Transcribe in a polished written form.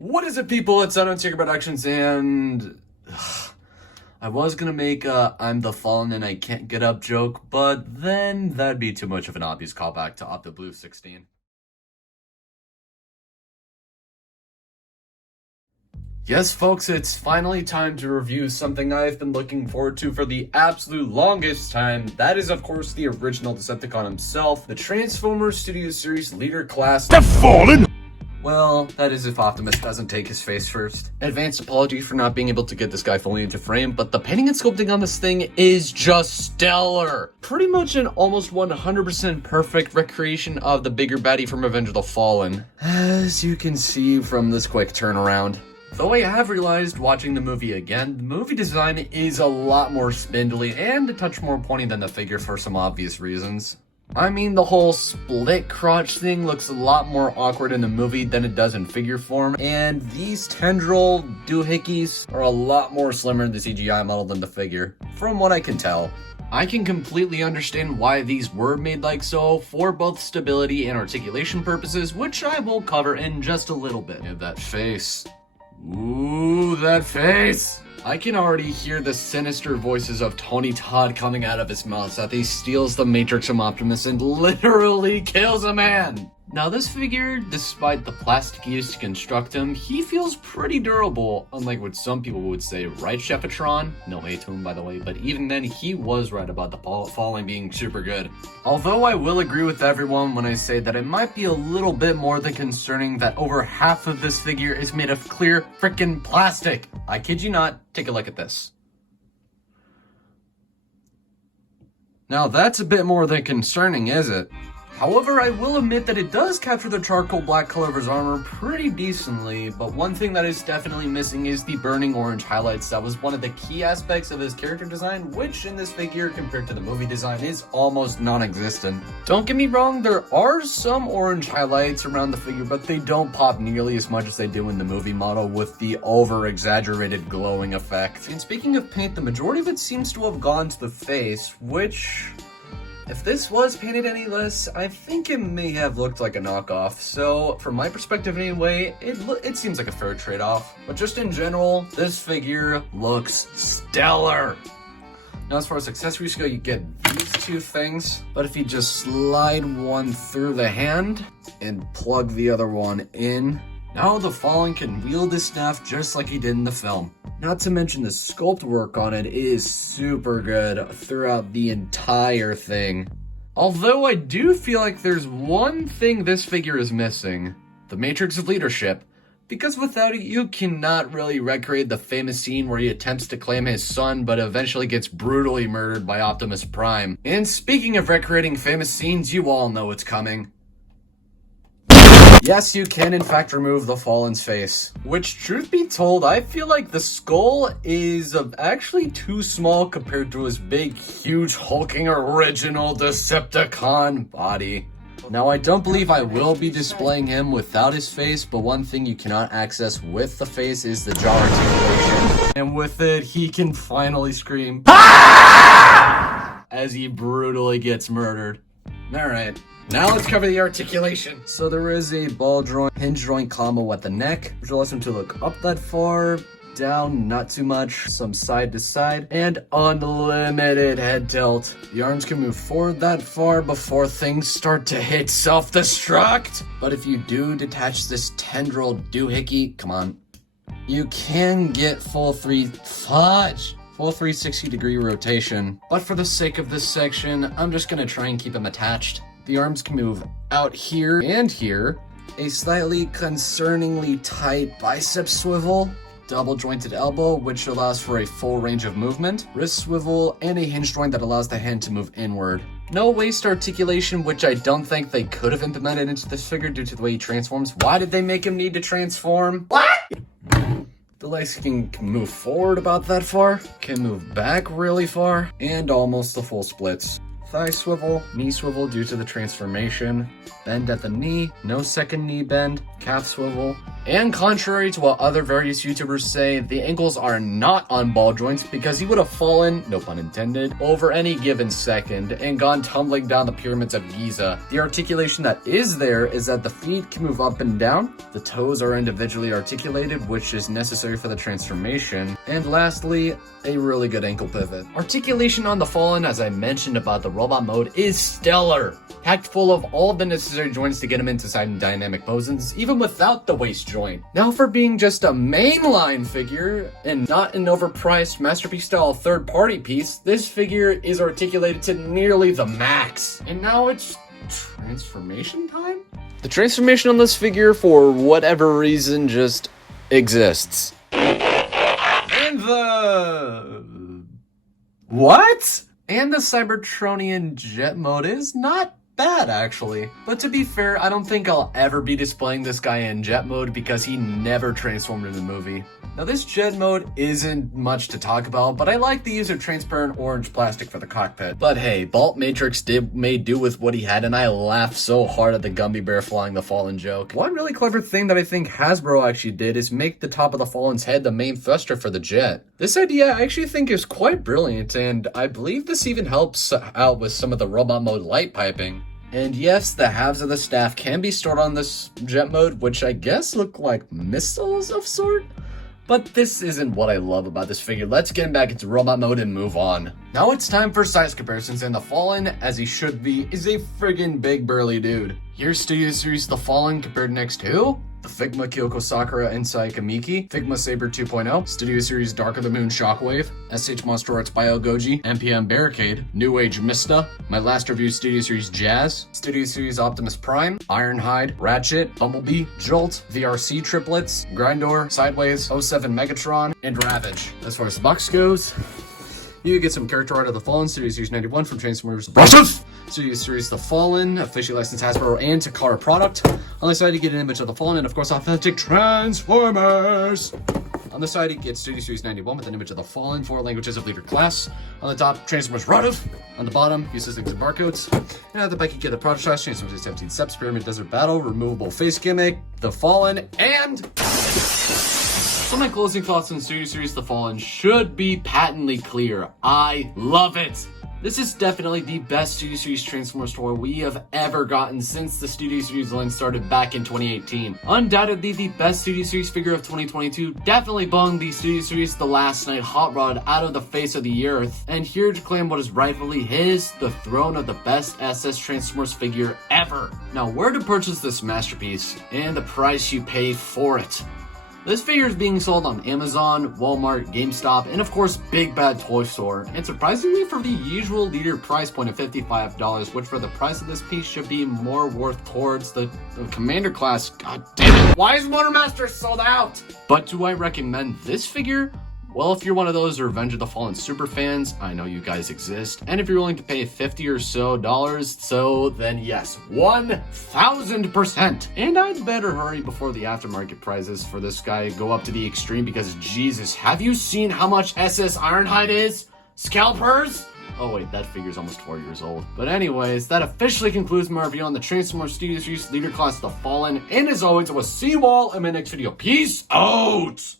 What is it, people? It's Untaker Productions, and I was gonna make a I'm the Fallen and I can't get up joke, but then that'd be too much of an obvious callback to Opta Blue 16. Yes, folks, it's finally time to review something I've been looking forward to for the absolute longest time. That is, of course, the original Decepticon himself, the Transformers Studio Series Leader Class, The Fallen! Well, that is if Optimus doesn't take his face first. Advanced apology for not being able to get this guy fully into frame, but the painting and sculpting on this thing is just stellar! Pretty much an almost 100% perfect recreation of the bigger baddie from Revenge of the Fallen, as you can see from this quick turnaround. Though I have realized watching the movie again, the movie design is a lot more spindly and a touch more pointy than the figure for some obvious reasons. I mean, the whole split crotch thing looks a lot more awkward in the movie than it does in figure form, and these tendril doohickeys are a lot more slimmer in the CGI model than the figure, from what I can tell. I can completely understand why these were made like so, for both stability and articulation purposes, which I will cover in just a little bit. Yeah, that face. Ooh, that face! I can already hear the sinister voices of Tony Todd coming out of his mouth as he steals the Matrix from Optimus and literally kills a man! Now this figure, despite the plastic used to construct him, he feels pretty durable, unlike what some people would say, right, Chefatron? No hate to him, by the way, but even then, he was right about the falling being super good. Although I will agree with everyone when I say that it might be a little bit more than concerning that over half of this figure is made of clear frickin' plastic. I kid you not, take a look at this. Now that's a bit more than concerning, is it? However, I will admit that it does capture the charcoal black color of his armor pretty decently, but one thing that is definitely missing is the burning orange highlights. That was one of the key aspects of his character design, which in this figure, compared to the movie design, is almost non-existent. Don't get me wrong, there are some orange highlights around the figure, but they don't pop nearly as much as they do in the movie model with the over-exaggerated glowing effect. And speaking of paint, the majority of it seems to have gone to the face, which, if this was painted any less, I think it may have looked like a knockoff. So, from my perspective anyway, it seems like a fair trade-off. But just in general, this figure looks stellar. Now, as far as accessories go, you get these two things. But if you just slide one through the hand and plug the other one in, now the Fallen can wield his staff just like he did in the film. Not to mention the sculpt work on it is super good throughout the entire thing. Although I do feel like there's one thing this figure is missing: the Matrix of Leadership. Because without it, you cannot really recreate the famous scene where he attempts to claim his son, but eventually gets brutally murdered by Optimus Prime. And speaking of recreating famous scenes, you all know it's coming. Yes, you can in fact remove the Fallen's face. Which, truth be told, I feel like the skull is actually too small compared to his big, huge, hulking original Decepticon body. Now, I don't believe I will be displaying him without his face, but one thing you cannot access with the face is the jaw articulation. And with it, he can finally scream as he brutally gets murdered. Alright. Now let's cover the articulation. So there is a ball joint, hinge joint combo at the neck, which allows him to look up that far, down not too much, some side to side, and unlimited head tilt. The arms can move forward that far before things start to hit self-destruct. But if you do detach this tendril doohickey, come on, you can get full 360-degree rotation. But for the sake of this section, I'm just gonna try and keep him attached. The arms can move out here and here, a slightly concerningly tight bicep swivel, double jointed elbow, which allows for a full range of movement, wrist swivel, and a hinge joint that allows the hand to move inward. No waist articulation, which I don't think they could have implemented into this figure due to the way he transforms. Why did they make him need to transform? What? The legs can move forward about that far, can move back really far, and almost the full splits. Thigh swivel, knee swivel due to the transformation, bend at the knee, no second knee bend, calf swivel, And contrary to what other various YouTubers say, the ankles are not on ball joints because he would have fallen, no pun intended, over any given second and gone tumbling down the pyramids of Giza. The articulation that is there is that the feet can move up and down, the toes are individually articulated, which is necessary for the transformation, and lastly, a really good ankle pivot. Articulation on the Fallen, as I mentioned about the robot mode, is stellar, packed full of all the necessary joints to get him into side and dynamic poses, even without the waist joint. Now, for being just a mainline figure and not an overpriced masterpiece style third-party piece, this figure is articulated to nearly the max. And now it's transformation time? The transformation on this figure, for whatever reason, just exists. And the... what? And the Cybertronian jet mode is not bad, actually. But to be fair, I don't think I'll ever be displaying this guy in jet mode because he never transformed in the movie. Now, this jet mode isn't much to talk about, but I like the use of transparent orange plastic for the cockpit. But hey, Bolt Matrix made do with what he had, and I laughed so hard at the Gumby Bear flying the Fallen joke. One really clever thing that I think Hasbro actually did is make the top of the Fallen's head the main thruster for the jet. This idea I actually think is quite brilliant, and I believe this even helps out with some of the robot mode light piping. And yes, the halves of the staff can be stored on this jet mode, which I guess look like missiles of sort? But this isn't what I love about this figure. Let's get him back into robot mode and move on. Now it's time for size comparisons, and the Fallen, as he should be, is a friggin' big burly dude. Here's Studio Series The Fallen compared next to the Figma Kyoko Sakura Ensai Kamiki, Figma Saber 2.0, Studio Series Dark of the Moon Shockwave, SH Monster Arts Bio Goji, NPM Barricade, New Age Mista, my last review Studio Series Jazz, Studio Series Optimus Prime, Ironhide, Ratchet, Bumblebee, Jolt, VRC Triplets, Grindor, Sideways, 07 Megatron, and Ravage. As far as the box goes, you get some character art of the Fallen, Studio Series 91 from Transformers Studio Series The Fallen, officially licensed Hasbro and Takara product. On the side, you get an image of the Fallen and, of course, authentic Transformers. On the side, you get Studio Series 91 with an image of the Fallen, 4 languages of leader class. On the top, Transformers Radov. On the bottom, uses things and barcodes. And at the back, you get the product shots, Transformers 17 Steps, Pyramid Desert Battle, removable face gimmick, the Fallen, and... So my closing thoughts on Studio Series The Fallen should be patently clear. I love it! This is definitely the best Studio Series Transformers toy we have ever gotten since the Studio Series line started back in 2018. Undoubtedly the best Studio Series figure of 2022, definitely bunged the Studio Series The Last Night Hot Rod out of the face of the earth, and here to claim what is rightfully his, the throne of the best SS Transformers figure ever. Now, where to purchase this masterpiece, and the price you pay for it. This figure is being sold on Amazon, Walmart, GameStop, and of course Big Bad Toy Store, and surprisingly for the usual leader price point of $55, which for the price of this piece should be more worth towards the Commander class. God damn it, why is Motormaster sold out? But do I recommend this figure? Well, if you're one of those Revenge of the Fallen super fans, I know you guys exist, and if you're willing to pay $50 or so, then yes, 1000%. And I'd better hurry before the aftermarket prices for this guy go up to the extreme, because Jesus, have you seen how much SS Ironhide is? Scalpers? Oh wait, that figure's almost 4 years old. But anyways, that officially concludes my review on the Transformers Studio Series Leader Class The Fallen, and as always, I will see you all in my next video. Peace out!